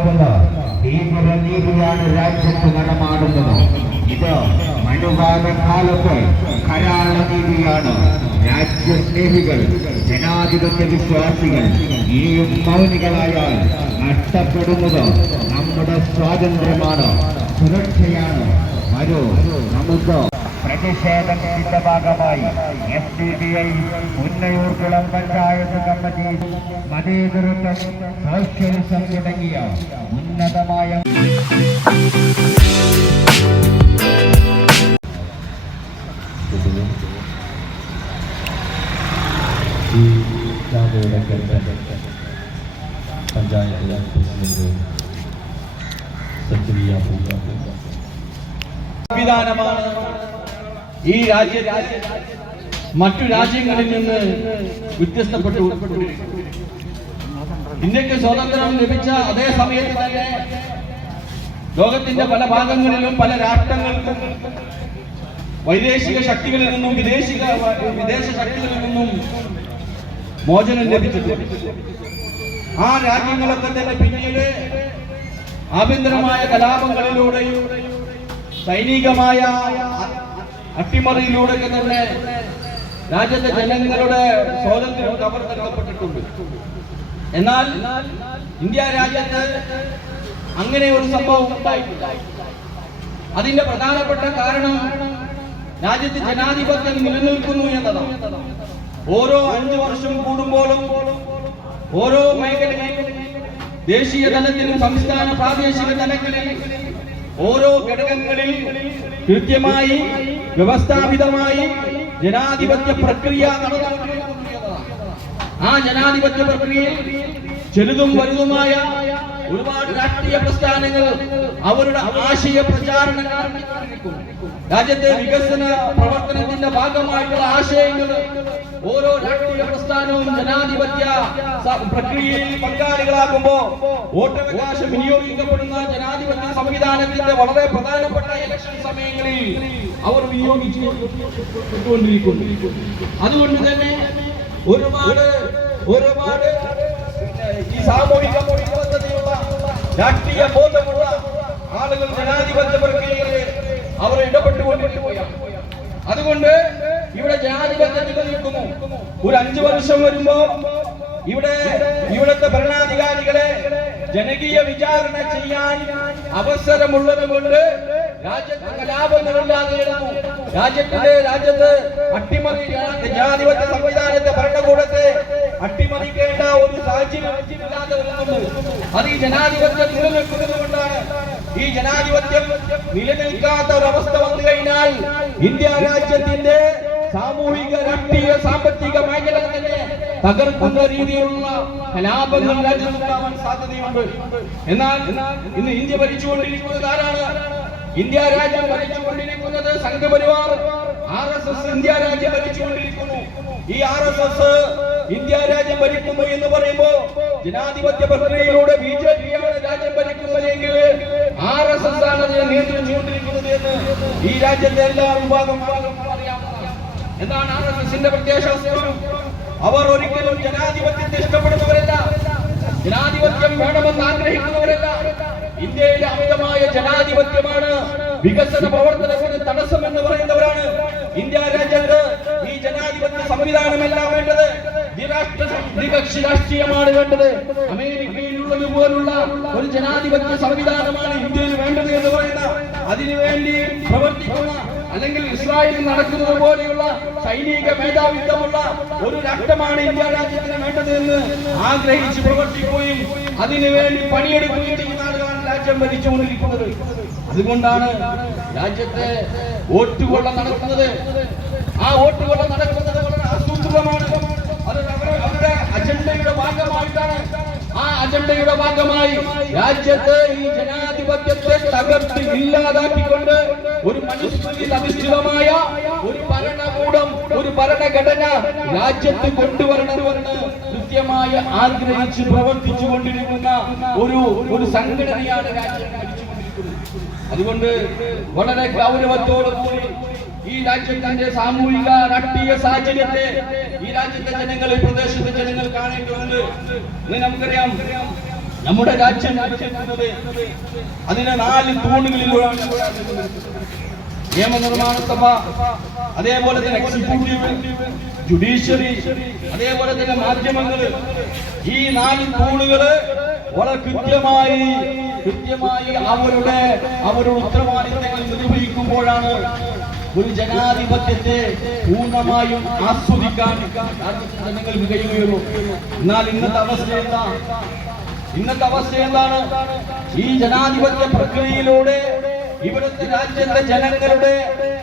വെക്കുന്ന ഭീകര നീതിയാണ് രാജ്യത്ത് നടമാടുന്നത്. ഇത് മനുവാദ കാലത്ത് കരാള നീതിയാണ് രാജ്യസ്നേഹികൾ ജനാധിപത്യ വിശ്വാസികൾ ഇനിയും മൗനികളായാൽ നഷ്ടപ്പെടുന്നത് നമ്മുടെ സ്വാതന്ത്ര്യമാണ് സുരക്ഷയാണ്. വരൂ നമുക്ക് പ്രതിഷേധത്തിന്റെ ഭാഗമായി F D B I Unnayoorkulam panchayat committee മതേതൃത്വം socialism തുടങ്ങിയ ഉന്നതമായ ഈ ജാഥയുടെ കേന്ദ്ര പഞ്ചായത്ത് പ്രസിഡന്റ് പൂങ്കാട്ട് സംവിധാനമാണ് ഈ രാജ്യത്തെ മറ്റു രാജ്യങ്ങളിൽ നിന്ന് വ്യത്യസ്തപ്പെട്ടു ഇന്ത്യയ്ക്ക് സ്വാതന്ത്ര്യം ലഭിച്ച അതേ സമയത്ത് തന്നെ ലോകത്തിന്റെ പല ഭാഗങ്ങളിലും പല രാഷ്ട്രങ്ങൾക്കും വൈദേശിക ശക്തികളിൽ നിന്നും വിദേശിക വിദേശ ശക്തികളിൽ നിന്നും മോചനം ലഭിച്ചിട്ടുണ്ട്. ആ രാജ്യങ്ങളൊക്കെ തന്നെ പിന്നീട് ആഭ്യന്തരമായ കലാപങ്ങളിലൂടെയും സൈനികമായ അട്ടിമറിയിലൂടെ തന്നെ രാജ്യത്തെ ജനങ്ങളുടെ സ്വാതന്ത്ര്യം കവർന്നെടുക്കപ്പെട്ടിട്ടുണ്ട്. എന്നാൽ ഇന്ത്യ രാജ്യത്ത് അങ്ങനെ ഒരു സംഭവം ഉണ്ടായിട്ടില്ല. അതിന്റെ പ്രധാനപ്പെട്ട കാരണം രാജ്യത്ത് ജനാധിപത്യം നിലനിൽക്കുന്നു എന്നതാണ്. ഓരോ അഞ്ചു വർഷം കൂടുമ്പോഴും ഓരോ മേഖലയിലും ദേശീയ തലത്തിലും സംസ്ഥാന പ്രാദേശിക തലങ്ങളിൽ ഓരോ ഘടകങ്ങളിൽ കൃത്യമായി വ്യവസ്ഥാപിതമായി ജനാധിപത്യ പ്രക്രിയ നടന്നുകൊണ്ടിരിക്കുന്നതാണ് ആ ജനാധിപത്യ പ്രക്രിയയിൽ ചെറുതും വലുതുമായ ഒരുപാട് രാഷ്ട്രീയ പ്രസ്ഥാനങ്ങൾ അവരുടെ ആശയ നടത്തിക്കൊണ്ടിരിക്കുന്നു. രാജ്യത്തെ വികസന പ്രവർത്തനത്തിന്റെ ഭാഗമായിട്ടുള്ള ആശയങ്ങൾ ഓരോ രാഷ്ട്രീയ പ്രസ്ഥാനവും ജനാധിപത്യ പ്രക്രിയയിൽ പങ്കാളികളാകുമ്പോ വോട്ടവകാശം വിനിയോഗിക്കപ്പെടുന്ന ജനാധിപത്യ സംവിധാനത്തിന്റെ വളരെ പ്രധാനപ്പെട്ട ഇലക്ഷൻ സമയങ്ങളിൽ അവർ വിനിയോഗിച്ചുകൊണ്ടിരിക്കുന്നു അതുകൊണ്ട് തന്നെ ഒരുപാട് ഒരുപാട് ഈ സാമൂഹിക രാഷ്ട്രീയ ബോധമുള്ള ആളുകൾ ജനാധിപത്യ പ്രക്രിയയിൽ അവർ ഇടപെട്ടുകൊണ്ടിരിക്കുകയാണ്. അതുകൊണ്ട് ഇവിടെ ജനാധിപത്യ നിലനിൽക്കുന്നു. ഒരു അഞ്ചു വർഷം വരുമ്പോ ഇവിടെ ഇവിടുത്തെ ഭരണാധികാരികളെ ജനകീയ വിചാരണ ചെയ്യാൻ അവസരമുള്ളത് കൊണ്ട് രാജ്യത്തിന്റെ രാജ്യത്ത് അട്ടിമറി ജനാധിപത്യ സംവിധാനത്തെ ഭരണകൂടത്തെ അട്ടിമറിക്കേണ്ട ഒരു സാഹചര്യം അത് ഈ ജനാധിപത്യം നിലനിൽക്കുന്നത് കൊണ്ടാണ് ഈ ജനാധിപത്യം നിലനിൽക്കാത്ത ഒരവസ്ഥ വന്നു കഴിഞ്ഞാൽ ഇന്ത്യ രാജ്യത്തിന്റെ സാമൂഹിക രാഷ്ട്രീയ സാമ്പത്തിക മേഖല തന്നെ തകർക്കുന്ന രീതിയിലുള്ള കലാപങ്ങൾ രാജ്യത്തുണ്ടാവാൻ സാധ്യതയുണ്ട്. എന്നാൽ ഇന്ന് ഇന്ത്യ ഭരിച്ചുകൊണ്ടിരിക്കുന്നത് ആരാണ്? ഇന്ത്യ രാജ്യം ഭരിച്ചുകൊണ്ടിരിക്കുന്നത് Sangh Parivar R S S India രാജ്യം ഭരിച്ചുകൊണ്ടിരിക്കുന്നു. ഈ ആർ എസ് എസ് ഇന്ത്യ രാജ്യം ഭരിക്കുന്നു എന്ന് പറയുമ്പോ ജനാധിപത്യ പ്രക്രിയയിലൂടെ ബി ജെ പിയാണ് രാജ്യം ഭരിക്കുന്നതെങ്കിൽ ആർ എസ് എസ് ആണ് അതിനെ നിയന്ത്രിച്ചുകൊണ്ടിരിക്കുന്നത് എന്ന് ഈ രാജ്യത്തെ എല്ലാ വിഭാഗം എന്താണ് ആർ എസ് എസിന്റെ പ്രത്യാശാസ്ത്രം അവർ ഒരിക്കലും ജനാധിപത്യത്തെ ഇഷ്ടപ്പെടുന്നവരല്ല. ജനാധിപത്യം വേണമെന്ന് ആഗ്രഹിക്കുന്നവരല്ല. വികസന പ്രവർത്തനത്തിന് തടസ്സം എന്ന് പറയുന്നവരാണ് ഇന്ത്യ രാജ്യത്ത് ഈ ജനാധിപത്യ സംവിധാനമല്ല വേണ്ടത്. ദ്വിരാഷ്ട്ര രാഷ്ട്രീയമാണ് വേണ്ടത്. അമേരിക്കയിലുള്ളത് പോലുള്ള ഒരു ജനാധിപത്യ സംവിധാനമാണ് ഇന്ത്യയിൽ വേണ്ടത് എന്ന് പറയുന്ന അതിനുവേണ്ടി പ്രവർത്തിക്കുന്ന അല്ലെങ്കിൽ ഇസ്രായേലിൽ നടക്കുന്നത് പോലെയുള്ള സൈനിക മേധാവിത്വമുള്ള ഒരു രാഷ്ട്രമാണ് ഇന്ത്യ രാജ്യത്തിന് വേണ്ടത് എന്ന് ആഗ്രഹിച്ച് പ്രവർത്തിക്കുകയും അതിനുവേണ്ടി പണിയെടുക്കുകയും ചെയ്യുന്ന രാജ്യം ഭരിച്ചുകൊണ്ടിരിക്കുന്നത് അതുകൊണ്ടാണ് രാജ്യത്തെ വോട്ടുകൊള്ള നടക്കുന്നത്. ആ വോട്ടുകൊള്ള നടക്കുന്നത് വളരെ ആസൂത്രിതമാണ് അത് അവരുടെ- അജണ്ടയുടെ ഭാഗമായിട്ടാണ്. ആ അജണ്ടയുടെ ഭാഗമായി രാജ്യത്തെ ഈ ജനാധിപത്യത്തെ തകർത്ത് ഇല്ലാതാക്കിക്കൊണ്ട് ഒരു മനുസ്മൃതി അധിഷ്ഠിതമായ ഒരു ഭരണകൂടം ഒരു ഭരണഘടന രാജ്യത്ത് കൊണ്ടുവരണമെന്ന് കൃത്യമായി ആഗ്രഹിച്ച് പ്രവർത്തിച്ചു കൊണ്ടിരിക്കുന്ന ഒരു ഒരു സംഘടനയാണ് രാജ്യം അതുകൊണ്ട് വളരെ ഗൗരവത്തോടു കൂടി ഈ രാജ്യത്തിന്റെ സാമൂഹിക രാഷ്ട്രീയ സാഹചര്യത്തെ ഈ രാജ്യത്തെ ജനങ്ങൾ ഈ പ്രദേശത്തെ ജനങ്ങൾ കാണേണ്ടതുണ്ട്. ഇന്ന് നമുക്കറിയാം. നമ്മുടെ രാജ്യം നടക്കുന്നത് അതിനെ നാല് തൂണുകളിലൂടെയാണ്. നിയമനിർമ്മാണ സഭ അതേപോലെ തന്നെ എക്സിക്യൂട്ടീവ് ജുഡീഷ്യറി അതേപോലെ തന്നെ മാധ്യമങ്ങൾ. ഈ നാല് തൂണുകൾ വളരെ കൃത്യമായി കൃത്യമായി അവരുടെ അവരുടെ ഉത്തരവാദിത്തങ്ങൾ നിർവഹിക്കുമ്പോഴാണ് ഒരു ജനാധിപത്യത്തെ പൂർണമായും ആസ്വദിക്കാൻ നിങ്ങൾ കഴിയുകയുള്ളൂ എന്നാൽ ഇന്നത്തെ അവസ്ഥ എന്താ ഇന്നത്തെ അവസ്ഥ എന്താണ്? ഈ ജനാധിപത്യ പ്രക്രിയയിലൂടെ ഇവിടുത്തെ രാജ്യത്തെ ജനങ്ങളുടെ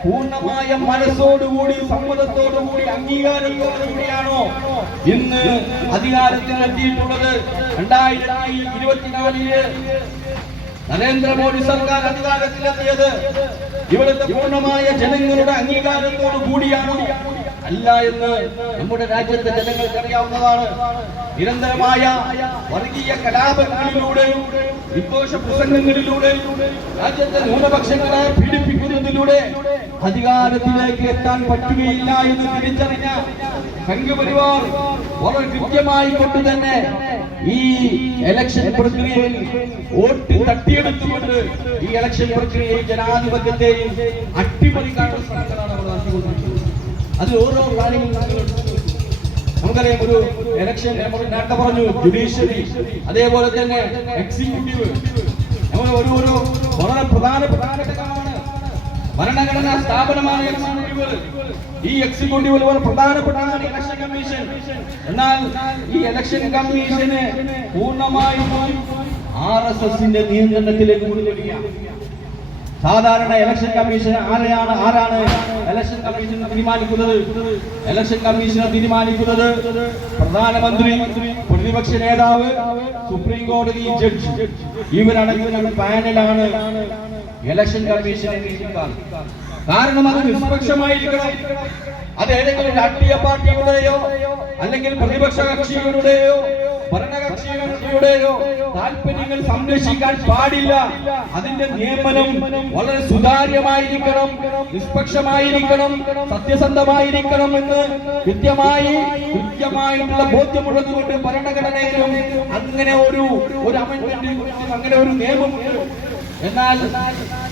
പൂർണമായ മനസ്സോടുകൂടി സമ്മതത്തോടുകൂടി അംഗീകാരത്തോടുകൂടിയാണോ ഇന്ന് അധികാരത്തിൽ എത്തിയിട്ടുള്ളത്? രണ്ടായിരത്തി ഇരുപത്തിനാലിൽ നരേന്ദ്രമോദി സർക്കാർ അധികാരത്തിലെത്തിയത് ഇവിടുത്തെ പൂർണമായ ജനങ്ങളുടെ അംഗീകാരത്തോടു കൂടിയാണോ അല്ല എന്ന് നമ്മുടെ രാജ്യത്തെ ജനങ്ങൾക്ക് അറിയാവുന്നതാണ്. നിരന്തരമായ വർഗീയ കലാപങ്ങളിലൂടെയും വിദ്വേഷ പ്രസംഗങ്ങളിലൂടെയും രാജ്യത്തെ ന്യൂനപക്ഷങ്ങളെ പീഡിപ്പിക്കുന്നതിലൂടെ അധികാരത്തിലേക്ക് എത്താൻ പറ്റുകയില്ല എന്ന് തിരിച്ചറിഞ്ഞ സംഘപരിവാർ വളരെ കൃത്യമായി കൊണ്ട് തന്നെ ഈ എലക്ഷൻ പ്രക്രിയയിൽ വോട്ട് തട്ടിയെടുത്തുകൊണ്ട് ഈ എലക്ഷൻ പ്രക്രിയയിൽ ജനാധിപത്യത്തെയും അട്ടിമറിക്കാനുള്ള ശ്രമങ്ങളാണ് അവർ നടത്തിക്കൊണ്ടിരിക്കുന്നത് അതിൽ ഓരോ കാര്യങ്ങളും. നമുക്കറിയാം ഒരു ഇലക്ഷൻ നേരത്തെ പറഞ്ഞു ജുഡീഷ്യറി അതേപോലെ തന്നെ എക്സിക്യൂട്ടീവ് നമ്മൾ ഒരു വളരെ പ്രധാനപ്പെട്ട ഘടകമാണ്. ഭരണഘടനാ എക്സിക്യൂട്ടീവ് ഈ എക്സിക്യൂട്ടീവ് വളരെ പ്രധാനപ്പെട്ടതാണ് ഇലക്ഷൻ കമ്മീഷൻ എന്നാൽ ഈ ഇലക്ഷൻ കമ്മീഷന് പൂർണമായും ആർ എസ് എസിന്റെ നിയന്ത്രണത്തിലേക്ക് കൊണ്ടുവരികയാണ്. സാധാരണ ഇലക്ഷൻ കമ്മീഷൻ ആരെയാണ് ആരാണ് ഇലക്ഷൻ കമ്മീഷൻ തീരുമാനിക്കുന്നത്? ഇലക്ഷൻ കമ്മീഷനെ തീരുമാനിക്കുന്നത് പ്രധാനമന്ത്രി പ്രതിപക്ഷ നേതാവ് സുപ്രീം കോടതി ജഡ്ജ് ഇവരടങ്ങുന്ന പാനലാണ് ഇലക്ഷൻ കമ്മീഷനെ കാരണം അത് നിഷ്പക്ഷമായിരിക്കണം. അത് ഏതെങ്കിലും രാഷ്ട്രീയ പാർട്ടിയുടെയോ അല്ലെങ്കിൽ പ്രതിപക്ഷ കക്ഷികളുടെയോ ഭരണകക്ഷികളുടെയോ താല്പര്യങ്ങൾ സംരക്ഷിക്കാൻ പാടില്ല. അതിന്റെ നിയമനം വളരെ സുതാര്യമായിരിക്കണം നിഷ്പക്ഷമായിരിക്കണം സത്യസന്ധമായിരിക്കണം എന്ന് കൃത്യമായി കൃത്യമായിട്ടുള്ള ബോധ്യമുള്ളതുകൊണ്ട് ഭരണഘടനയിലും അങ്ങനെ ഒരു ഒരു അമെന്റ്മെന്റ് അങ്ങനെ ഒരു നിയമം എന്നാൽ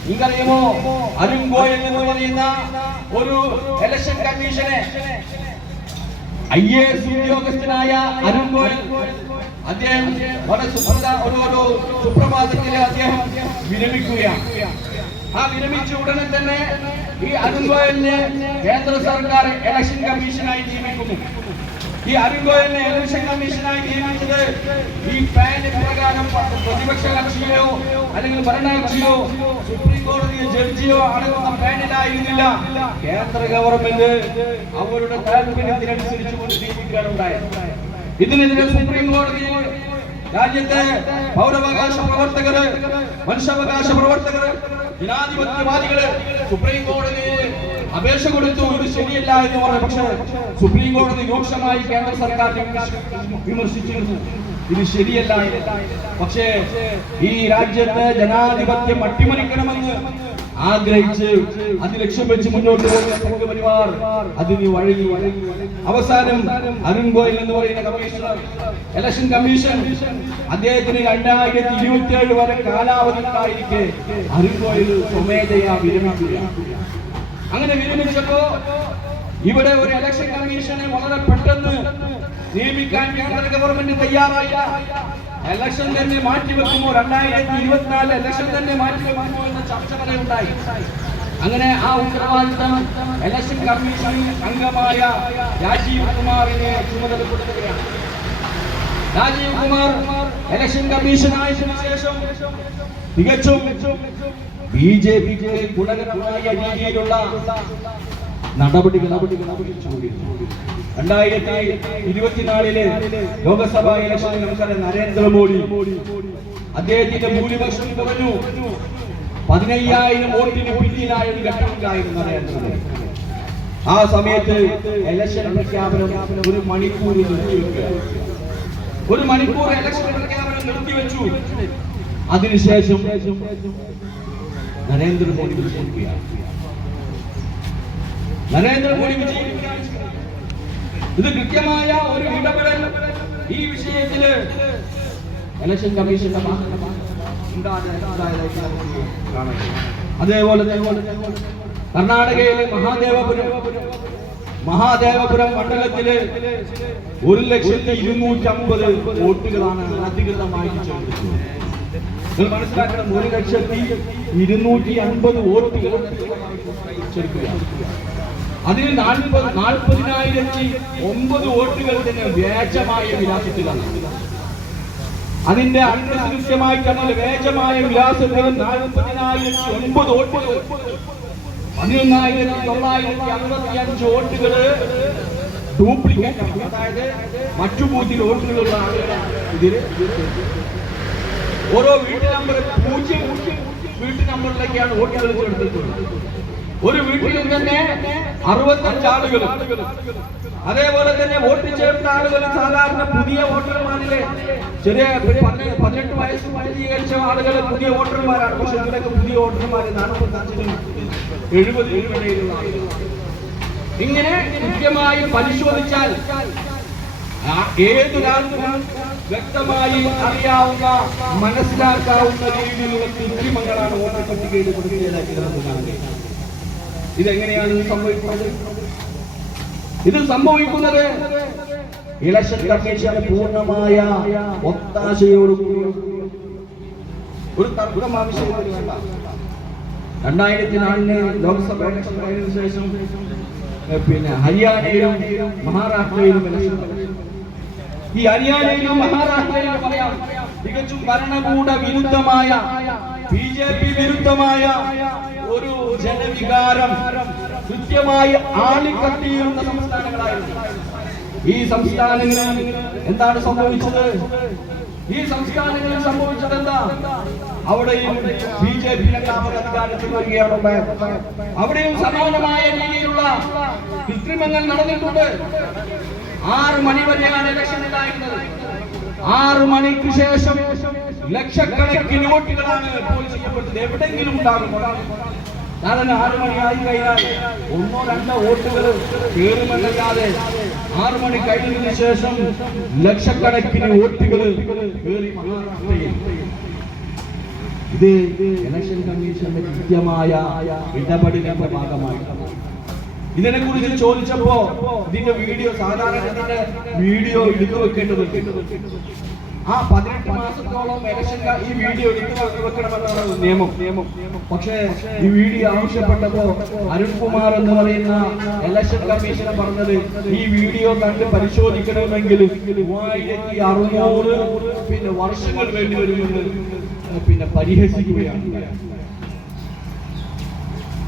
നിങ്ങറിയുമോ അരുൺ ഗോയൽ എന്ന് പറയുന്ന ഒരു ഇലക്ഷൻ കമ്മീഷനെ ഐ എ എസ് ഉദ്യോഗസ്ഥനായ അരുൺ ഗോയൽ അദ്ദേഹം വളരെ സുഭ്രത ഒരു സുപ്രഭാതത്തിൽ അദ്ദേഹം വിരമിക്കുകയാണ്. ആ വിരമിച്ച ഉടനെ തന്നെ ഈ അരുൺ ഗോയലിനെ കേന്ദ്ര സർക്കാർ ഇലക്ഷൻ കമ്മീഷനായി നിയമിക്കുന്നു. ഈ അരുൺ ഗോയലിനെ ഇലക്ഷൻ കമ്മീഷനായി നിയമിച്ചത് ഈ പാന് പ്രകാരം പ്രതിപക്ഷ കക്ഷിയോ അല്ലെങ്കിൽ ഭരണകക്ഷിയോ സുപ്രീം കോടതി ജഡ്ജിയോ അടങ്ങുന്ന പാനലായിരുന്നില്ല കേന്ദ്ര ഗവൺമെന്റ് അവരുടെ താല്പര്യത്തിനനുസരിച്ച് കൊണ്ട് ഇതിനെതിരെ സുപ്രീം കോടതിയിൽ രാജ്യത്തെ പൗരാവകാശ പ്രവർത്തകര് മനുഷ്യാവകാശ പ്രവർത്തകര് ജനാധിപത്യവാദികൾ സുപ്രീം കോടതിയെ അപേക്ഷ കൊടുത്തു. ഇത് ശരിയല്ല എന്ന് പറഞ്ഞു. പക്ഷേ സുപ്രീം കോടതി രൂക്ഷമായി കേന്ദ്ര സർക്കാരിനെ വിമർശിച്ചിരുന്നു. ഇത് ശരിയല്ല. പക്ഷേ ഈ രാജ്യത്തെ ജനാധിപത്യം അട്ടിമറിക്കണമെന്ന് ആഗ്രഹിച്ച് അത് ലക്ഷ്യം വെച്ച് മുന്നോട്ട് പോകുന്ന അതിന് വഴങ്ങി. അവസാനം അരുൺ ഗോയൽ എന്ന് പറയുന്ന കമ്മീഷണർ ഇലക്ഷൻ കമ്മീഷൻ അദ്ദേഹത്തിന് രണ്ടായിരത്തി ഇരുപത്തി ഏഴ് വരെ കാലാവധി ഉണ്ടായിരിക്കെ അരുൺ ഗോയൽ സ്വമേധയാ വിരമിക്കുകയാണ് അങ്ങനെ വിരമിച്ചപ്പോ ഇവിടെ ഒരു ഇലക്ഷൻ കമ്മീഷനെ വളരെ പെട്ടെന്ന് നിയമിക്കാൻ കേന്ദ്ര ഗവൺമെന്റ് തയ്യാറായില്ല. ഇലക്ഷൻ തന്നെ മാറ്റിവെക്കുമോ രണ്ടായിരത്തി ഇരുപത്തിനാല് എലക്ഷൻ തന്നെ മാറ്റിവെക്കുമോ എന്ന ചർച്ച വരെ ഉണ്ടായി അങ്ങനെ ആ ഉത്തരവാദിത്തം എലക്ഷൻ കമ്മീഷൻ അംഗമായ രാജീവ് കുമാറിനെ ചുമതലപ്പെടുത്തുകയാണ്. രാജീവ് കുമാർ ഇലക്ഷൻ കമ്മീഷനായതിനു ശേഷം തികച്ചും ബി ജെ പിക്ക് ഗുണകരമായ രീതിയിലുള്ള നടപടികൾ രണ്ടായിരത്തി ഇരുപത്തിനാലിലെ ലോകസഭാ ഇലക്ഷനിൽ നമുക്കറിയാം നരേന്ദ്രമോദി അദ്ദേഹത്തിന്റെ ഭൂരിപക്ഷം കുറഞ്ഞു. പതിനയ്യായിരം വോട്ടിന് പിന്നിലായ ഒരു ഘട്ടമുണ്ടായിരുന്നു നരേന്ദ്രമോദി. ആ സമയത്ത് ഇലക്ഷൻ പ്രഖ്യാപനം ഒരു മണിക്കൂർ ഒരു മണിക്കൂർ ഇലക്ഷൻ പ്രഖ്യാപനം നിർത്തിവെച്ചു. അതിനുശേഷം നരേന്ദ്രമോദി നരേന്ദ്രമോദി ഇത് കൃത്യമായ ഒരു ഇടപെടൽ ഈ വിഷയത്തിൽ ഇലക്ഷൻ കമ്മീഷന്റെ അതേപോലെ കർണാടകയിലെ മഹാദേവപുരം മഹാദേവപുരം മണ്ഡലത്തിൽ ഒരു ലക്ഷത്തി ഇരുന്നൂറ്റി അമ്പത് വോട്ടുകളാണ് അധികൃതമായി മനസ്സിലാക്കണം ഒരു ലക്ഷത്തി ഇരുന്നൂറ്റി അമ്പത് വോട്ടുകൾ അതിന് നാൽപ്പത് നാൽപ്പതിനായിരത്തി ഒമ്പത് വോട്ടുകൾ തന്നെ വ്യാജമായ വിലാസത്തിലാണ്. അതിന്റെ അഡ്രസ് തന്നെ വ്യാജമായ വിലാസത്തിൽ നാൽപ്പതിനായിരത്തി ഒൻപത് വോട്ടുകൾ. പതിനൊന്നായിരത്തി തൊള്ളായിരത്തി അറുപത്തി അഞ്ച് വോട്ടുകൾ ഡ്യൂപ്ലിക്കേറ്റ് അതായത് മറ്റു ബൂത്തിൽ വോട്ടുകളുള്ള ആളുകളാണ് ഇതിൽ ഓരോ വീട്ടു നമ്പർ പൂജ്യം വീട്ടു നമ്പറിലേക്കാണ് വോട്ടുകൾ ചേർത്തിട്ടുള്ളത്. ഒരു വീട്ടിൽ തന്നെ അറുപത്തഞ്ച് ആളുകൾ. അതേപോലെ തന്നെ വോട്ട് ചേർത്ത ആളുകൾ സാധാരണ പുതിയ വോട്ടർമാരിലെ ചെറിയ പതിനെ- പതിനെട്ട് വയസ്സ് പൂർത്തീകരിച്ച ആളുകൾ പുതിയ വോട്ടർമാരാണ്. പക്ഷെ ഇവരൊക്കെ പുതിയ വോട്ടർമാർ എഴുപത് ഇങ്ങനെ കൃത്യമായി പരിശോധിച്ചാൽ ഏത് ഏതൊരാൾക്കും വ്യക്തമായി അറിയാവുന്ന മനസ്സിലാക്കാവുന്ന രീതിയിലുള്ള കൃത്രിമങ്ങളാണ് വോട്ടർ പട്ടികയിൽ കൊടുക്കുകയാക്കി നമുക്ക് കഴിയും. ഇതെങ്ങനെയാണ് ഇത് സംഭവിക്കുന്നത്? ഇത് സംഭവിക്കുന്നത് ഇലക്ഷൻ കമ്മീഷൻ പൂർണമായ ഒത്താശയോടുകൂടി. ഒരു തർക്കം ആവശ്യമായി രണ്ടായിരത്തി നാലിന് ലോക്സഭ ഇലക്ഷൻ കഴിഞ്ഞതിനു ശേഷം പിന്നെ ഹരിയാനയിലും മഹാരാഷ്ട്രയിലും ഇലക്ഷൻ. ഈ ഹരിയാനയിലും മഹാരാഷ്ട്രയിലും പറയാം തികച്ചും ഭരണകൂട വിരുദ്ധമായ ബി ജെ പി വിരുദ്ധമായ ഒരു ജനവികാരം കൃത്യമായി ആളിക്കത്തിയിരുന്ന സംസ്ഥാനങ്ങളായിരുന്നു. ഈ സംസ്ഥാനങ്ങളിൽ എന്താണ് സംഭവിച്ചത്? ഈ സംസ്ഥാനങ്ങളിൽ സംഭവിച്ചത് എന്താ? അവിടെയും ബി ജെ പി അധികാരത്തിൽ വരികയാണ് അവിടെയും സമാനമായ രീതിയിലുള്ള കൃത്രിമങ്ങൾ നടന്നിട്ടുണ്ട്. ആറ് മണി വരെയാണ് ഇലക്ഷൻ ഉണ്ടായിരുന്നത്. ആറ് മണിക്ക് ശേഷം ലക്ഷക്കണക്കിന് വോട്ടുകളാണ് പോൾ ചെയ്യപ്പെട്ടത്. എവിടെയെങ്കിലും ഉണ്ടാകും. സാധാരണ ആറ് ആയി കഴിഞ്ഞാൽ ഒന്നോ രണ്ടോ വോട്ടുകൾ കയറുമെന്നല്ലാതെ ആറ് മണി കഴിഞ്ഞതിന് ശേഷം ലക്ഷക്കണക്കിന് വോട്ടുകൾ മഹാരാഷ്ട്രയിൽ. ഇത് ഇലക്ഷൻ കമ്മീഷന്റെ കൃത്യമായ ഇടപെടലിന്റെ ഭാഗമായി. ഇതിനെ കുറിച്ച് ചോദിച്ചപ്പോ ഇതിന്റെ വീഡിയോ സാധാരണ വീഡിയോ എടുത്തു വെക്കേണ്ടതുണ്ട്. ആ പതിനെട്ട് മാസത്തോളം ഇലക്ഷൻ ക- ഈ വീഡിയോ എടുത്തു വെക്കണമെന്നാണ് നിയമം. നിയമം പക്ഷേ ഈ വീഡിയോ ആവശ്യപ്പെട്ടപ്പോ അരുൺകുമാർ എന്ന് പറയുന്ന ഇലക്ഷൻ കമ്മീഷനെ പറഞ്ഞത് ഈ വീഡിയോ കണ്ട് പരിശോധിക്കണമെങ്കിൽ മൂവായിരത്തി അറുന്നൂറ് പിന്നെ വർഷങ്ങൾ വേണ്ടി വരുമെന്ന് പിന്നെ പരിഹസിക്കുകയാണ്.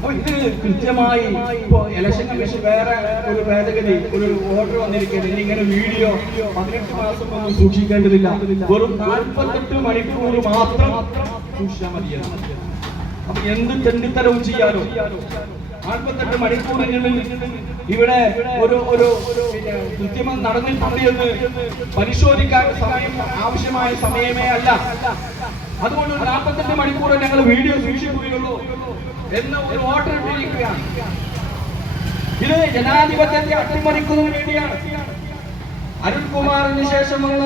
കൃത്യമായി ഇപ്പോ ഇലക്ഷൻ കമ്മീഷൻ വേറെ ഒരു ഭേദഗതി ഒരു ഓർഡർ വന്നിരിക്കുന്നത് ഇങ്ങനെ വീഡിയോ പതിനെട്ട് മാസം ഒന്നും സൂക്ഷിക്കേണ്ടതില്ല. വെറും നാൽപ്പത്തെട്ട് മണിക്കൂർ മാത്രം സൂക്ഷിച്ചാൽ മതിയാണ് അപ്പൊ എന്ത് തെണ്ടിത്തരവും ചെയ്യാലോ? നാൽപ്പത്തെട്ട് മണിക്കൂറിനുള്ളിൽ ഇവിടെ ഒരു ഒരു കൃത്യമം നടന്നിട്ടുണ്ട് എന്ന് പരിശോധിക്കാൻ സമയം ആവശ്യമായ സമയമേ അല്ല. അതുകൊണ്ട് ഒരു നാൽപ്പത്തെട്ട് മണിക്കൂർ ഞങ്ങൾ വീഡിയോ സൂക്ഷിക്കുകയുള്ളൂ എന്ന ഒരു ഓർഡർ ഇട്ടിരിക്കുകയാണ്. ഇത് ജനാധിപത്യത്തെ അട്ടിമറിക്കുന്നതിന് വേണ്ടിയാണ്. അരുൺകുമാറിന് ശേഷം വന്ന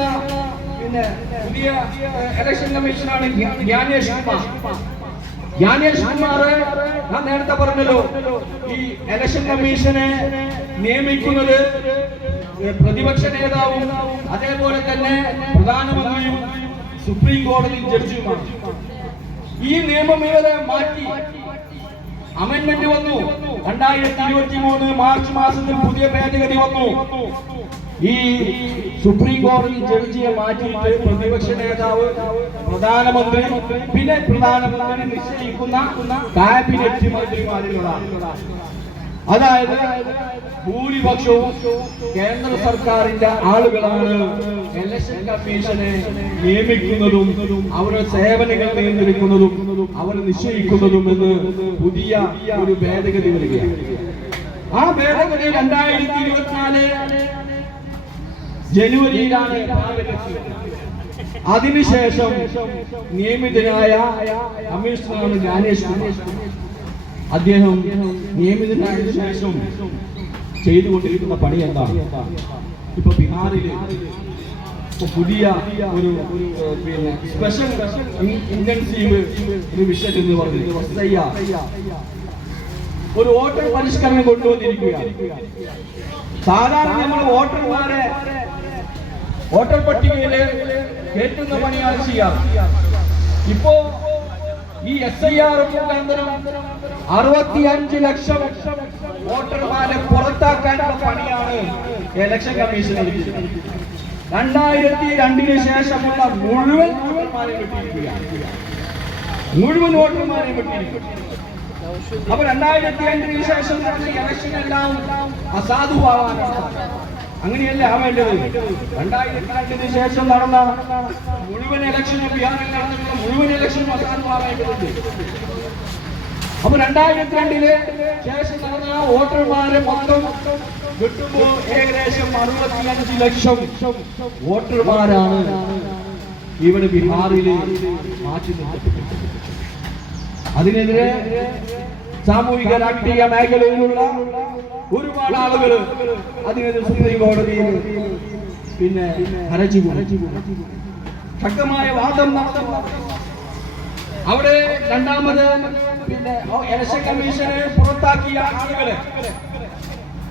പിന്നെ പുതിയ ഇലക്ഷൻ കമ്മീഷനാണ് ജ്ഞാ- ജ്ഞാനേഷ് കുമാർ. ജ്ഞാനേഷ് കുമാർ ഞാൻ നേരത്തെ പറഞ്ഞല്ലോ ഈ ഇലക്ഷൻ കമ്മീഷനെ നിയമിക്കുന്നത് പ്രതിപക്ഷ നേതാവും അതേപോലെ തന്നെ പ്രധാനമന്ത്രിയും സുപ്രീം കോടതി ജഡ്ജിയുമാണ്. ഈ നിയമം ഇവരെ മാറ്റി. അമെന്റ്മെന്റ് വന്നു. രണ്ടായിരത്തി ഇരുപത്തി മൂന്ന് മാർച്ച് മാസത്തിൽ പുതിയ ഭേദഗതി വന്നു. ഈ സുപ്രീം കോടതി ജഡ്ജിയെ മാറ്റിയിട്ട് പ്രതിപക്ഷ നേതാവ് പ്രധാനമന്ത്രി പിന്നെ പ്രധാനമന്ത്രി നിശ്ചയിക്കുന്ന കാബിനറ്റ് മന്ത്രിമാരിലുള്ളതാണ്. അതായത് ഭൂരിപക്ഷവും കേന്ദ്ര സർക്കാരിന്റെ ആളുകളാണ് ഇലക്ഷൻ കമ്മീഷനെ നിയമിക്കുന്നതും അവരുടെ സേവനങ്ങൾ നിയന്ത്രിക്കുന്നതും അവർ നിശ്ചയിക്കുന്നതും എന്ന് പുതിയ ഒരു ഭേദഗതി വരികയാണ് ആ ഭേദഗതി രണ്ടായിരത്തി ഇരുപത്തിനാല് ജനുവരിയിലാണ് അതിനുശേഷം നിയമിതനായ കമ്മീഷണറാണ് ജ്ഞാനേഷ് കുമാർ. അദ്ദേഹം നിയമിതനായതിനു ശേഷം ചെയ്തുകൊണ്ടിരിക്കുന്ന പണി എന്താണ്? ഇപ്പൊ ബീഹാറിൽ പുതിയ ഒരു പിന്നെ സ്പെഷ്യൽ ഇന്റൻസീവ് ഒരു വിഷയം എന്ന് പറഞ്ഞു ഒരു വോട്ടർ പരിഷ്കരണം കൊണ്ടുവന്നിരിക്കുകയാണ്. സാധാരണ നമ്മൾ വോട്ടർമാരെ വോട്ടർ പട്ടികയിൽ കയറ്റുന്ന പണിയാണ് ചെയ്യാറ്. ഇപ്പോ ഈ എസ് ഐ ആർ മുഖാന്തരം അറുപത്തിയഞ്ച് ലക്ഷം വോട്ടർമാരെ പുറത്താക്കാനുള്ള പണിയാണ് ഇലക്ഷൻ കമ്മീഷൻ രണ്ടായിരത്തി രണ്ടിന് ശേഷമുള്ള മുഴുവൻ വോട്ടർമാരെ വെട്ടിയിരിക്കുകയാണ്. മുഴുവൻ വോട്ടർമാരെ വെട്ടിയിരിക്കുകയാണ്. അപ്പൊ രണ്ടായിരത്തി അഞ്ചിന് ശേഷം ഇലക്ഷൻ എല്ലാം അസാധുവാകാനാണ് അങ്ങനെയല്ല ആവേണ്ടത്? രണ്ടായിരത്തി രണ്ടിന് ശേഷം നടന്ന മുഴുവൻ ഇലക്ഷനും ബിഹാറിൽ നടന്നിട്ടുള്ള മുഴുവൻ ഇലക്ഷനും അസാധുവാകേണ്ടതുണ്ട് അപ്പൊ രണ്ടായിരത്തി രണ്ടിൽ ശേഷം നടന്ന വോട്ടർമാരെ മൊത്തം കിട്ടുമ്പോ ഏകദേശം അറുപത്തിയഞ്ച് ലക്ഷം വോട്ടർമാരാണ് ഇവിടെ ബീഹാറിൽ മാറ്റി നിർത്തപ്പെട്ടത് അതിനെതിരെ സാമൂഹിക രാഷ്ട്രീയ മേഖലയിലുള്ള ഒരുപാട് ആളുകൾ അതിനെതിരെ സുപ്രീം കോടതിയിൽ പിന്നെ ഹരജി ശക്തമായ വാദം നടത്തുന്നു അവിടെ രണ്ടാമത് പിന്നെ ഇലക്ഷൻ കമ്മീഷനെ പുറത്താക്കിയ ആളുകളെ.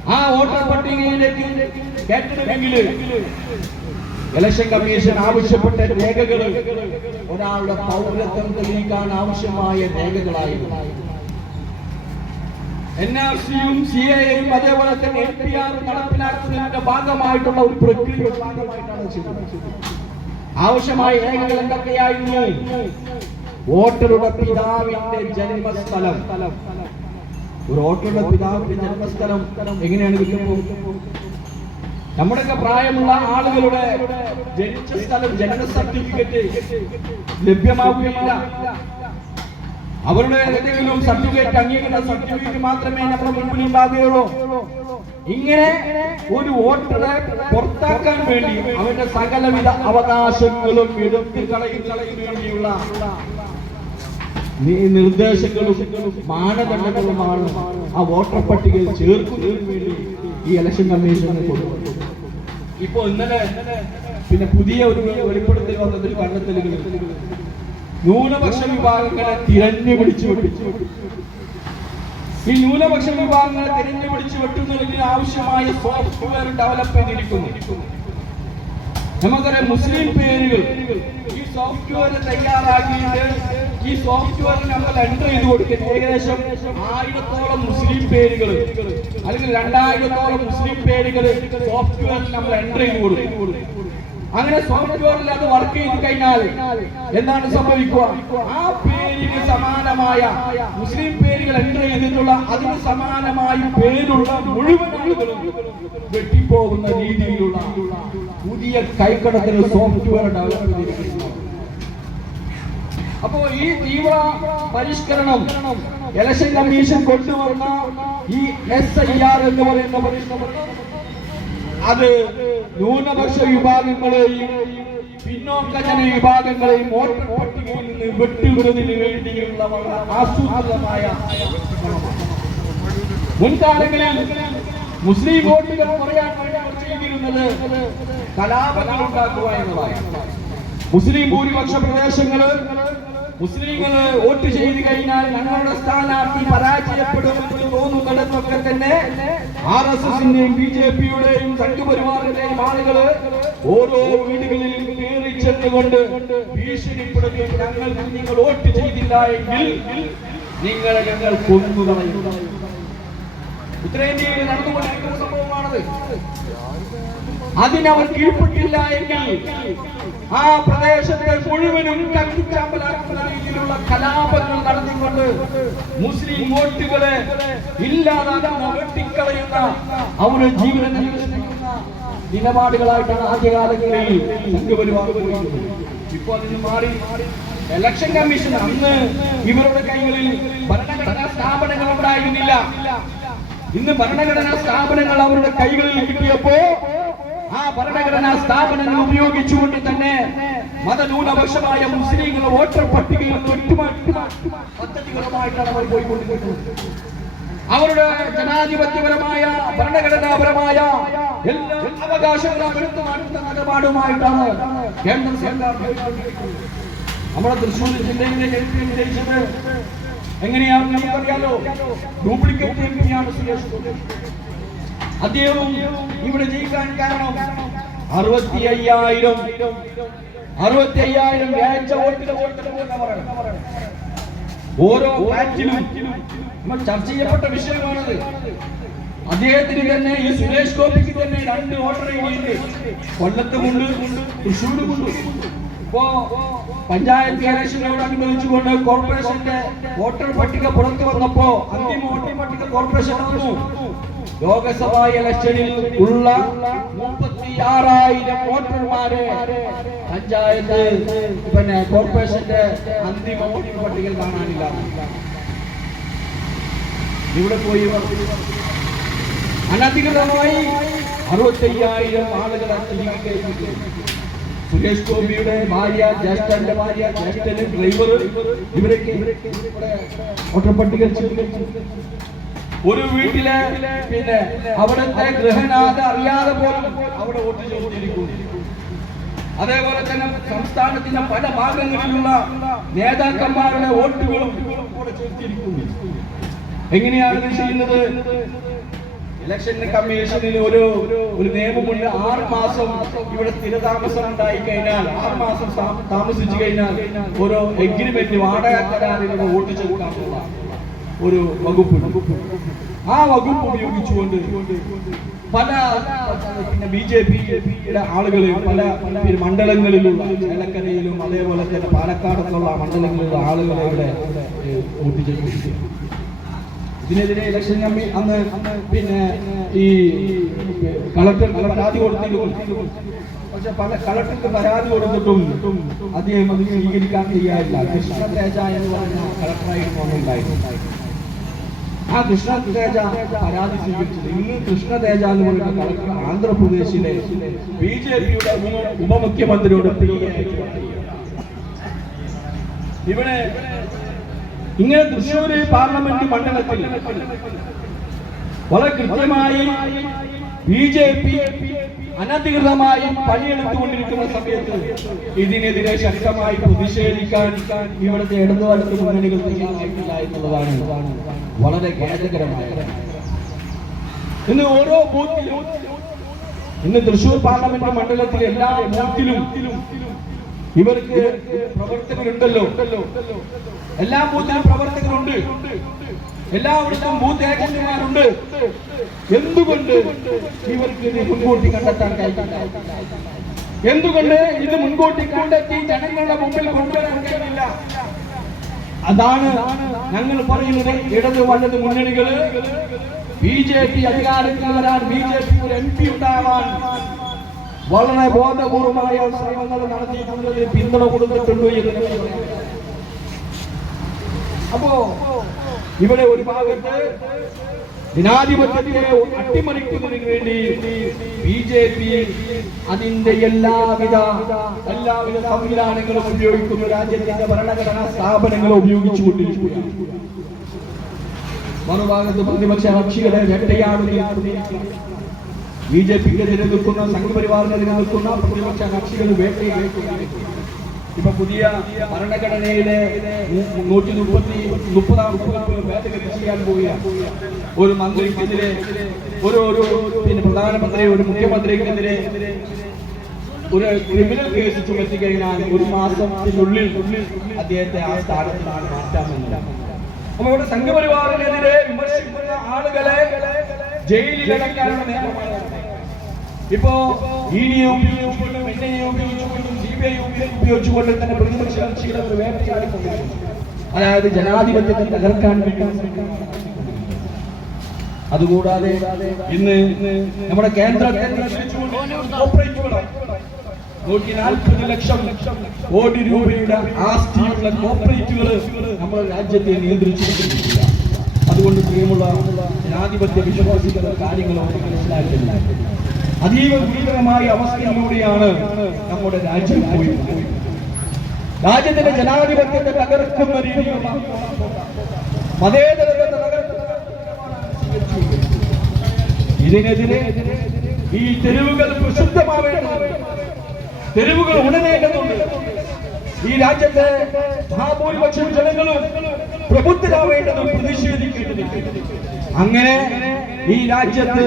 ആ വോട്ടർ പട്ടികയിലേക്ക് കയറ്റണമെങ്കിൽ ഇലക്ഷൻ കമ്മീഷൻ ആവശ്യപ്പെട്ട രേഖകൾ ഒരാളുടെ പൗരത്വം തെളിയിക്കാൻ ആവശ്യമായ രേഖകളായിരുന്നു എൻ ആർ സിയും സി എയും അതേപോലെ തന്നെ എൻ പി ആർ നടപ്പിലാക്കുന്നതിന്റെ ഭാഗമായിട്ടുള്ള ഒരു പ്രക്രിയ ഭാഗമായിട്ടാണ് ആവശ്യമായ രേഖകൾ എന്തൊക്കെയായിരുന്നു? വോട്ടറുടെ പിതാവിന്റെ ജന്മസ്ഥലം. ഒരു വോട്ടറുടെ പിതാവിന്റെ ജന്മസ്ഥലം എങ്ങനെയാണ് കിട്ടുന്നത്? നമ്മുടെയൊക്കെ പ്രായമുള്ള ആളുകളുടെ ജനിച്ച സ്ഥലം ജനന സർട്ടിഫിക്കറ്റ് ലഭ്യമാവുകയില്ല. അവരുടെ ഏതെങ്കിലും സർട്ടിഫിക്കറ്റ് അംഗീകൃത സർട്ടിഫിക്കറ്റ് മാത്രമേ നമ്മുടെ മുൻപിൽ ഉണ്ടാകുകയുള്ളൂ ഇങ്ങനെ ഒരു വോട്ടറെ പുറത്താക്കാൻ വേണ്ടി അവന്റെ സകലവിധ അവകാശങ്ങളും എടുത്തു കളയുന്നതിന് വേണ്ടിയുള്ള നിർദ്ദേശങ്ങളും മാനദണ്ഡങ്ങളുമാണ് ആ വോട്ടർ പട്ടികയിൽ ചേർക്കുന്നതിന് വേണ്ടി ഈ ഇലക്ഷൻ കമ്മീഷന് കൊടുക്കുന്നത്. ഇപ്പോ ഇന്നലെ പിന്നെ പുതിയ ഒരു വെളിപ്പെടുത്തൽ വന്നതിൽ കണ്ടെത്തലുകൾ ന്യൂനപക്ഷ വിഭാഗങ്ങളെ തിരഞ്ഞു പിടിച്ചു വെട്ടിച്ചു ഈ ന്യൂനപക്ഷ വിഭാഗങ്ങളെ തിരഞ്ഞു പിടിച്ചു വെട്ടുന്നതിന് ആവശ്യമായ സോഫ്റ്റ്വെയർ ഡെവലപ്പ് ചെയ്തിരിക്കുന്നു. നമുക്കറിയാം മുസ്ലിം പേരുകൾ ഈ സോഫ്റ്റ്വെയർ തയ്യാറാക്കിയിട്ട് ഈ സോഫ്റ്റ്വെയർ നമ്മൾ എൻട്രി ചെയ്ത് കൊടുക്കുന്നത് ഏകദേശം ആയിരത്തോളം മുസ്ലിം പേരുകൾ അല്ലെങ്കിൽ രണ്ടായിരത്തോളം മുസ്ലിം പേരുകൾ സോഫ്റ്റ്വെയറിൽ നമ്മൾ എൻട്രി ചെയ്ത് കൊടുക്കും അങ്ങനെ സോഫ്റ്റ്വെയറിൽ അത് വർക്ക് ചെയ്ത് കഴിഞ്ഞാൽ എന്താണ് സംഭവിക്കുക? ആ പേരിന് സമാനമായ മുസ്ലിം പേരുകൾ എന്റർ ചെയ്തിട്ടുള്ള അതിന് സമാനമായി പേരുള്ള മുഴുവൻ ആളുകളും വെട്ടിപ്പോകുന്ന രീതിയിലുള്ള പുതിയ കൈക്കടത്തിന് സോഫ്റ്റ്വെയർ ഡെവലപ്പ് ചെയ്തിരിക്കുന്നു. അപ്പോ ഈ തീവ്ര പരിഷ്കരണം ഇലക്ഷൻ കമ്മീഷൻ കൊണ്ടുവന്ന ഈ എസ് ഐ ആർ എന്ന് പറയുന്ന അത് ന്യൂനപക്ഷ വിഭാഗങ്ങളെയും പിന്നോക്ക ജന വിഭാഗങ്ങളെയും വോട്ടർ പട്ടികയിൽ നിന്ന് വെട്ടിവിടുന്നതിന് വേണ്ടിയുള്ള ആസൂത്രിതമായ മുൻകാലങ്ങളിൽ മുസ്ലിം വോട്ടുകൾ കുറയാൻ ചെയ്തിരുന്നത് കലാപങ്ങൾ ഉണ്ടാക്കുക എന്നതാണ്. മുസ്ലിം ഭൂരിപക്ഷ പ്രദേശങ്ങൾ മുസ്ലിങ്ങൾ വോട്ട് ചെയ്ത് കഴിഞ്ഞാൽ ഞങ്ങളുടെ സ്ഥാനാർത്ഥി പരാജയപ്പെടുമെന്ന് തോന്നുന്നിടത്തൊക്കെ തന്നെ ആർ എസ് എസിന്റെയും ബി ജെ പിയുടെയും സംഘപരിവാറിന്റെയും ആളുകൾ ഓരോ വീടുകളിൽ കയറി ചെന്നുകൊണ്ട് ഭീഷണിപ്പെടുകയും ഞങ്ങൾ നിങ്ങൾ വോട്ട് ചെയ്തില്ല എങ്കിൽ നിങ്ങളെ ഞങ്ങൾ കൊന്നു കളയും ഉത്തരേന്ത്യയിൽ നടന്നുകൊണ്ടിരിക്കുന്ന സംഭവമാണത്. അതിനവർ കീഴ്പ്പെട്ടില്ല എങ്കിൽ ആ പ്രദേശത്തെ മുഴുവനും കത്തിച്ചാമ്പലാക്കുന്ന കലാപങ്ങൾ നടത്തിക്കൊണ്ട് മുസ്ലിം വോട്ടുകളെ ഇല്ലാതാക്കുന്ന വെട്ടിക്കളയുന്ന അവരുടെ ജീവിതം നിലപാടുകളായിട്ടാണ് ആദ്യകാലങ്ങളിൽ ഇപ്പോൾ അതിന് മാറി ഇലക്ഷൻ കമ്മീഷൻ അന്ന് ഇവരുടെ കൈകളിൽ ഭരണഘടനാ സ്ഥാപനങ്ങൾ ഉണ്ടായിരുന്നില്ല. ഇന്ന് ഭരണഘടനാ സ്ഥാപനങ്ങൾ അവരുടെ കൈകളിൽ കിട്ടിയപ്പോ ആ ഭരണഘടനാ സ്ഥാപനങ്ങൾ ഉപയോഗിച്ചുകൊണ്ട് തന്നെ മതന്യൂനപക്ഷമായ മുസ്ലിങ്ങൾ വോട്ടർ പട്ടികയിൽ പദ്ധതികളുമായിട്ടാണ് അവർ പോയിക്കൊണ്ടിരിക്കുന്നത്. അവരുടെ ജനാധിപത്യപരമായ ഭരണഘടനാപരമായ എല്ലാ അവകാശങ്ങളും എടുത്തു മാറ്റുന്ന നിലപാടുമായിട്ടാണ് കേന്ദ്ര സർക്കാർ. നമ്മുടെ തൃശ്ശൂർ ജില്ലയിലെ എം പി ജയിച്ചത് എങ്ങനെയാണ് നമുക്കറിയാലോ. ഡ്യൂപ്ലിക്കേറ്റ് എം പിയാണ് സുരേഷ് ഗോപി അദ്ദേഹം ഇവിടെ ജയിക്കാൻ കാരണം അറുപത്തി അയ്യായിരം അറുപത്തി അയ്യായിരം വോട്ടിന് ഓരോ നമ്മൾ ചർച്ച ചെയ്യപ്പെട്ട വിഷയമാണത്. അദ്ദേഹത്തിന് തന്നെ ഈ സുരേഷ് ഗോപിക്ക് തന്നെ രണ്ട് വോട്ടർ ഐ ഡി ഉണ്ട്. കൊല്ലത്തുമുണ്ട് തൃശ്ശൂരുമുണ്ട്. ഇപ്പോ പഞ്ചായത്ത് ഇലക്ഷനോടനുബന്ധിച്ചുകൊണ്ട് കോർപ്പറേഷന്റെ വോട്ടർ പട്ടിക പുറത്തു വന്നപ്പോ അന്തിമ വോട്ടർ പട്ടിക കോർപ്പറേഷൻ വന്നു ലോകസഭാ ഇലക്ഷനിൽ ഉള്ള മുപ്പത്തി ആറായിരം വോട്ടർമാരെ പഞ്ചായത്ത് പിന്നെ കോർപ്പറേഷന്റെ അന്തിമ വോട്ടിംഗ് പട്ടികയിൽ കാണാനില്ല. ഇവിടെ പോയി അനധികൃതമായി അറുപത്തയ്യായിരം ആളുകളെ തിരികെ സുരേഷ് ഗോപിയുടെ ഭാര്യ ജ്യേഷ്ഠന്റെ ഭാര്യ ജ്യേഷ്ഠന് ഡ്രൈവർ ഇവരൊക്കെ പട്ടിക ഒരു വീട്ടിലെ പിന്നെ അവിടുത്തെ ഗൃഹനാഥ അറിയാതെ പോലും അവിടെ വോട്ട് ചോദിച്ചിരിക്കുന്നു അതേപോലെ തന്നെ സംസ്ഥാനത്തിന്റെ പല ഭാഗങ്ങളിലുള്ള നേതാക്കന്മാരുടെ വോട്ടുകളും ഇവിടെ ചേർത്തിരിക്കുന്നു എങ്ങനെയാണ് ചെയ്യുന്നത്? ഇലക്ഷൻ കമ്മീഷനിൽ ഒരു ഒരു നിയമമുണ്ട്. ആറ് മാസം ഇവിടെ സ്ഥിരതാമസം ഉണ്ടായി കഴിഞ്ഞാൽ ആറ് മാസം താമസിച്ചു കഴിഞ്ഞാൽ ഓരോ എഗ്രിമെന്റ് വാടക കരാറിലൂടെ വോട്ട് ചേർക്കാനുള്ള ഒരു വകുപ്പ് ആ വകുപ്പ് ഉപയോഗിച്ചുകൊണ്ട് പല പിന്നെ ബി ജെ പിയുടെ ആളുകൾ പല മണ്ഡലങ്ങളിലുള്ള ചേലക്കരയിലും അതേപോലെ തന്നെ പാലക്കാടൊക്കെയുള്ള മണ്ഡലങ്ങളിലുള്ള ആളുകളെ ഇവിടെ ചെയ്യിപ്പിക്കുക ഇതിനെതിരെ ഇലക്ഷൻ കമ്മി അന്ന് പിന്നെ ഈ കളക്ടർ പരാതി കൊടുത്തിരുന്നു. പക്ഷെ പല കളക്ടർക്ക് പരാതി കൊടുത്തിട്ടും അദ്ദേഹം അത് സ്വീകരിക്കാൻ തയ്യാറില്ല. കൃഷ്ണ തേജ എന്ന് പറഞ്ഞ കളക്ടറായിരുന്നു അന്നുണ്ടായിരുന്നു ആ കൃഷ്ണ തേജ പരാതി സ്വീകരിച്ചത്. ഇന്ന് കൃഷ്ണ തേജ എന്ന് പറയുന്ന കളക്ടർ ആന്ധ്രാപ്രദേശിലെ ബി ജെ പിയുടെ ഉപമുഖ്യമന്ത്രിയോട് ഇവിടെ ഇങ്ങനെ തൃശ്ശൂര് പാർലമെന്റ് മണ്ഡലത്തിൽ വളരെ കൃത്യമായി ബി ജെ പി അനധികൃതമായി പണിയെടുത്തുകൊണ്ടിരിക്കുന്ന സമയത്ത് ഇതിനെതിരെ ശക്തമായി പ്രതിഷേധിക്കാൻ ഇവിടുത്തെ ഇടതുകാലത്ത് മുന്നണികൾ തയ്യാറായിട്ടില്ല എന്നുള്ളതാണ് വളരെ ഖേദകരമായ ഇന്ന് ഓരോ ബൂത്തിലും ഇന്ന് തൃശൂർ പാർലമെന്റ് മണ്ഡലത്തിലെ എല്ലാ ബൂത്തിലും ഇവർക്ക് പ്രവർത്തകരുണ്ടല്ലോ. എല്ലാ ബൂത്തിലും പ്രവർത്തകരുണ്ട്. എല്ലായിടത്തും ബൂത്ത് ഏജന്റുമാരുണ്ട് എന്തുകൊണ്ട് ഇവർക്ക് ഇത് മുൻകൂട്ടി കണ്ടെത്താൻ കഴിയില്ല? എന്തുകൊണ്ട് ഇത് മുൻകൂട്ടി കണ്ടെത്തി ജനങ്ങളുടെ മുമ്പിൽ കൊണ്ടുവരാൻ കഴിയില്ല? അതാണ് ഞങ്ങൾ പറയുന്നത് ഇടത് വലത് മുന്നണികൾ ബി ജെ പി അധികാരത്തിൽ വരാൻ ബി ജെ പി ഒരു എം പി ഉണ്ടാവാൻ വളരെ ബോധപൂർവമായ ശ്രമങ്ങൾ നടത്തിയിട്ടുള്ളത് പിന്തുണ കൊടുത്തിട്ടുണ്ട് എന്ന് അപ്പോ ഇവിടെ ഒരു ഭാഗത്ത് ജനാധിപത്യത്തെ അട്ടിമറിക്കുന്നതിന് വേണ്ടി ബി ജെ പി അതിന്റെ എല്ലാവിധ എല്ലാവിധ സംവിധാനങ്ങളും ഉപയോഗിക്കുന്നു രാജ്യത്തിന്റെ ഭരണഘടനാ സ്ഥാപനങ്ങൾ ഉപയോഗിച്ചുകൊണ്ടിരിക്കുകയാണ് മറുഭാഗത്ത് പ്രതിപക്ഷ കക്ഷികളെ വേട്ടയാടുകയാണ്. ബി ജെ പിക്കെതിരെ നിൽക്കുന്ന സംഘപരിവാറിനെതിരെ നിൽക്കുന്ന പ്രതിപക്ഷ കക്ഷികൾ വേട്ടയാടുകയാണ്. ഇപ്പൊ പുതിയ ഭരണഘടനയിലെ നൂറ്റി മുപ്പത്തി മുപ്പതാം ഭേദഗതി ചെയ്യാൻ പോവുകയാണ്. ഒരു മന്ത്രിക്കെതിരെ ഒരു ഒരു പിന്നെ പ്രധാനമന്ത്രി ഒരു മുഖ്യമന്ത്രിക്കെതിരെ ഒരു ക്രിമിനൽ കേസ് ചുമത്തി കഴിഞ്ഞാൽ ഒരു മാസത്തിനുള്ളിൽ അദ്ദേഹത്തെ ആ സ്ഥാനത്ത് മാറ്റാമെന്നില്ല മാറ്റാമെന്ന് അപ്പൊ ഇവിടെ സംഘപരിവാറിനെതിരെ വിമർശിക്കുന്ന ആളുകളെ ജയിലിൽ ജയിലിലടക്കാനുള്ള നിയമമാണ്. ഇപ്പോ ഇഡിയെ ഉപയോഗിച്ചുകൊണ്ടും എൻ ഐ തന്നെ അതായത് ജനാധിപത്യത്തെ തകർക്കാൻ അതുകൂടാതെ ഇന്ന് നമ്മുടെ കേന്ദ്ര നൂറ്റി നാൽപ്പത് ലക്ഷം കോടി രൂപയുടെ ആസ്തിയുള്ള കോർപ്പറേറ്റുകൾ നമ്മുടെ രാജ്യത്തെ നിയന്ത്രിച്ചുകൊണ്ടിരിക്കുക അതുകൊണ്ട് പ്രിയമുള്ള ജനാധിപത്യ വിശ്വാസികളുടെ കാര്യങ്ങൾ നമുക്ക് മനസ്സിലാക്കില്ല അതീവ ഗുരുതരമായ അവസ്ഥയിലൂടെയാണ് നമ്മുടെ രാജ്യം പോയി രാജ്യത്തിന്റെ ജനാധിപത്യത്തെ തകർക്കുന്ന രീതിയിലുള്ള ഇതിനെതിരെ ഈ തെരുവുകൾ പ്രസിദ്ധമാവേണ്ടതുണ്ട് തെരുവുകൾ ഉണരേണ്ടതുണ്ട്. ഈ രാജ്യത്തെ മഹാഭൂരിപക്ഷം ജനങ്ങളും പ്രബുദ്ധരാവേണ്ടതും പ്രതിഷേധിക്കേണ്ടതുണ്ട്. അങ്ങനെ ഈ രാജ്യത്ത്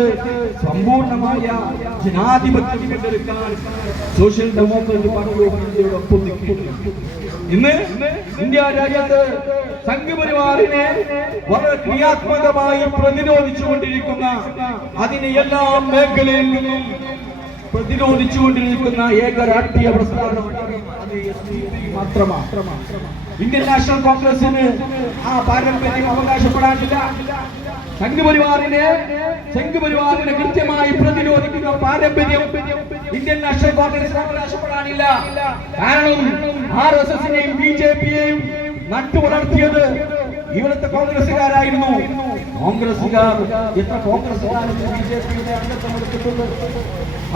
സമ്പൂർണമായ ജനാധിപത്യം വീണ്ടെടുക്കാൻ സോഷ്യൽ ഡെമോക്രാറ്റിക് പാർട്ടി ഓഫ് ഇന്ത്യയോടൊപ്പം നിൽക്കുന്നു ഇന്ന് ഇന്ത്യ രാജ്യത്ത് സംഘപരിവാറിനെ വളരെ ക്രിയാത്മകമായി പ്രതിരോധിച്ചുകൊണ്ടിരിക്കുന്ന അതിനെ എല്ലാ മേഖലയിൽ നിന്നും പ്രതിരോധിച്ചുകൊണ്ടിരിക്കുന്ന ഏക രാഷ്ട്രീയ പ്രസ്ഥാനം മാത്രമാണ്. ഇന്ത്യൻ നാഷണൽ കോൺഗ്രസിന് ആ പാരമ്പര്യം അവകാശപ്പെടാനില്ല. സംഘപരിവാറിനെ സംഘപരിവാറിനെ കൃത്യമായി പ്രതിരോധിക്കുന്ന പാരമ്പര്യം ഇന്ത്യൻ നാഷണൽ കോൺഗ്രസ് അവകാശപ്പെടാനില്ല കാരണം ആർ എസ് എസിനെയും ബി ജെ പിയെയും നട്ടുവളർത്തിയത് ഇവിടുത്തെ കോൺഗ്രസുകാരായിരുന്നു കോൺഗ്രസുകാർ എത്ര കോൺഗ്രസുകാർ ബി ജെ പിയുടെ അംഗത്വം എടുത്തിട്ടുണ്ട്?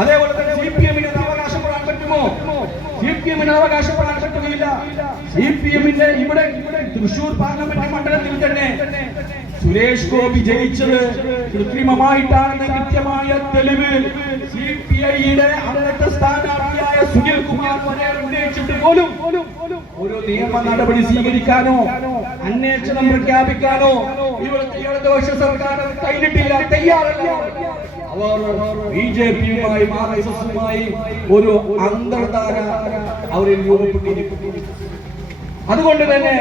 അതേപോലെ തന്നെ സി പി എമ്മിന് അവകാശപ്പെടാൻ പറ്റുമോ? സി പി എമ്മിന് അവകാശപ്പെടാൻ പറ്റുകയില്ല. സി പി എമ്മിന്റെ ഇവിടെ തൃശൂർ പാർലമെന്റ് മണ്ഡലത്തിൽ തന്നെ സുരേഷ് ഗോപി ജയിച്ചത് കൃത്രിമമായിട്ടാണെന്ന് കൃത്യമായ തെളിവ്. സി പി ഐയുടെ അന്നത്തെ സ്ഥാനാർത്ഥിയായ സുനിൽ കുമാർ ഉന്നയിച്ചിട്ട് പോലും ഒരു നിയമ നടപടി സ്വീകരിക്കാനോ അന്വേഷണം പ്രഖ്യാപിക്കാനോ ഇവിടുത്തെ ഇടതുപക്ഷ സർക്കാർ കൈയിട്ടില്ല തയ്യാറല്ല. അവർ ബി ജെ ആർ എസ് ഒരു അന്തർധാര അവരിൽ രൂപപ്പെട്ടിരിക്കുന്നു. അതുകൊണ്ട് തന്നെ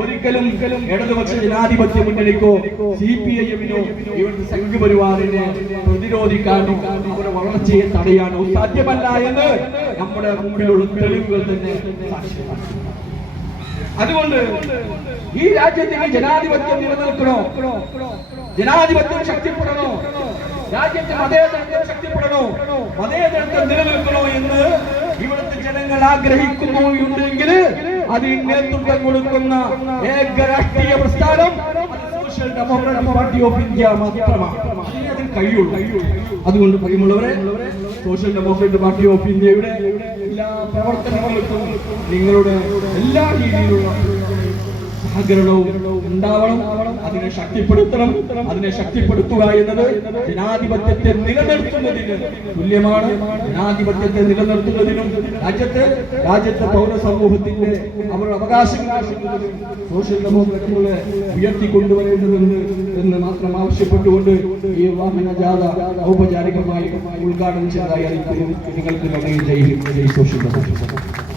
ഒരിക്കലും ഇടതുപക്ഷ ജനാധിപത്യ മുന്നണിക്കോ സി പി ഐ എമ്മിനോ ഇവിടുത്തെ സംഘപരിവാറിനെ പ്രതിരോധിക്കാനോ അവരുടെ വളർച്ചയെ തടയാനോ സാധ്യമല്ല എന്ന് നമ്മുടെ മുമ്പിലുള്ള തെളിവുകൾ തന്നെ അതുകൊണ്ട് ഈ രാജ്യത്തിന് ജനാധിപത്യം നിലനിൽക്കണോ? ജനാധിപത്യം ശക്തിപ്പെടണോ? രാജ്യത്തെ മതേതരത്വം ശക്തിപ്പെടണോ? മതേതരത്വം നിലനിൽക്കണോ എന്ന് ഇവിടുത്തെ ജനങ്ങൾ ആഗ്രഹിക്കുന്നു എങ്കിൽ അതിന് നേതൃത്വം കൊടുക്കുന്ന ഏക രാഷ്ട്രീയ പ്രസ്ഥാനം Social Democratic Party of India മാത്രമാണ്. കഴിയുള്ളൂ. അതുകൊണ്ട് പ്രിയമുള്ളവരെ സോഷ്യൽ ഡെമോക്രാറ്റിക് പാർട്ടി ഓഫ് ഇന്ത്യയുടെ എല്ലാ പ്രവർത്തനങ്ങൾക്കും നിങ്ങളുടെ എല്ലാ രീതിയിലുള്ള സഹകരണവും ഉണ്ടാവണം. അതിനെ ശക്തിപ്പെടുത്തണം. അതിനെ ശക്തിപ്പെടുത്തുക എന്നത് ജനാധിപത്യത്തെ നിലനിർത്തുന്നതിന് തുല്യമാണ്. ജനാധിപത്യത്തെ നിലനിർത്തുന്നതിനും രാജ്യത്തെ രാജ്യത്തെ പൗര സമൂഹത്തിന്റെ അവരുടെ അവകാശങ്ങൾ സോഷ്യൽ ഡെമോക്രാറ്റുകളെ ഉയർത്തിക്കൊണ്ടുവരേണ്ടതുണ്ട് എന്ന് മാത്രം ആവശ്യപ്പെട്ടുകൊണ്ട് ഈ വാഹന ജാഥ ഔപചാരികമായി ഉദ്ഘാടനം ചെയ്തതായി നിങ്ങൾക്ക് ജയ് ഹിന്ദ്. ജയ് സോഷ്യൽ ഡെമോക്രാറ്റ്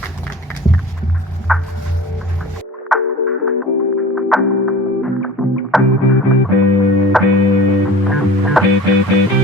Mm-hmm.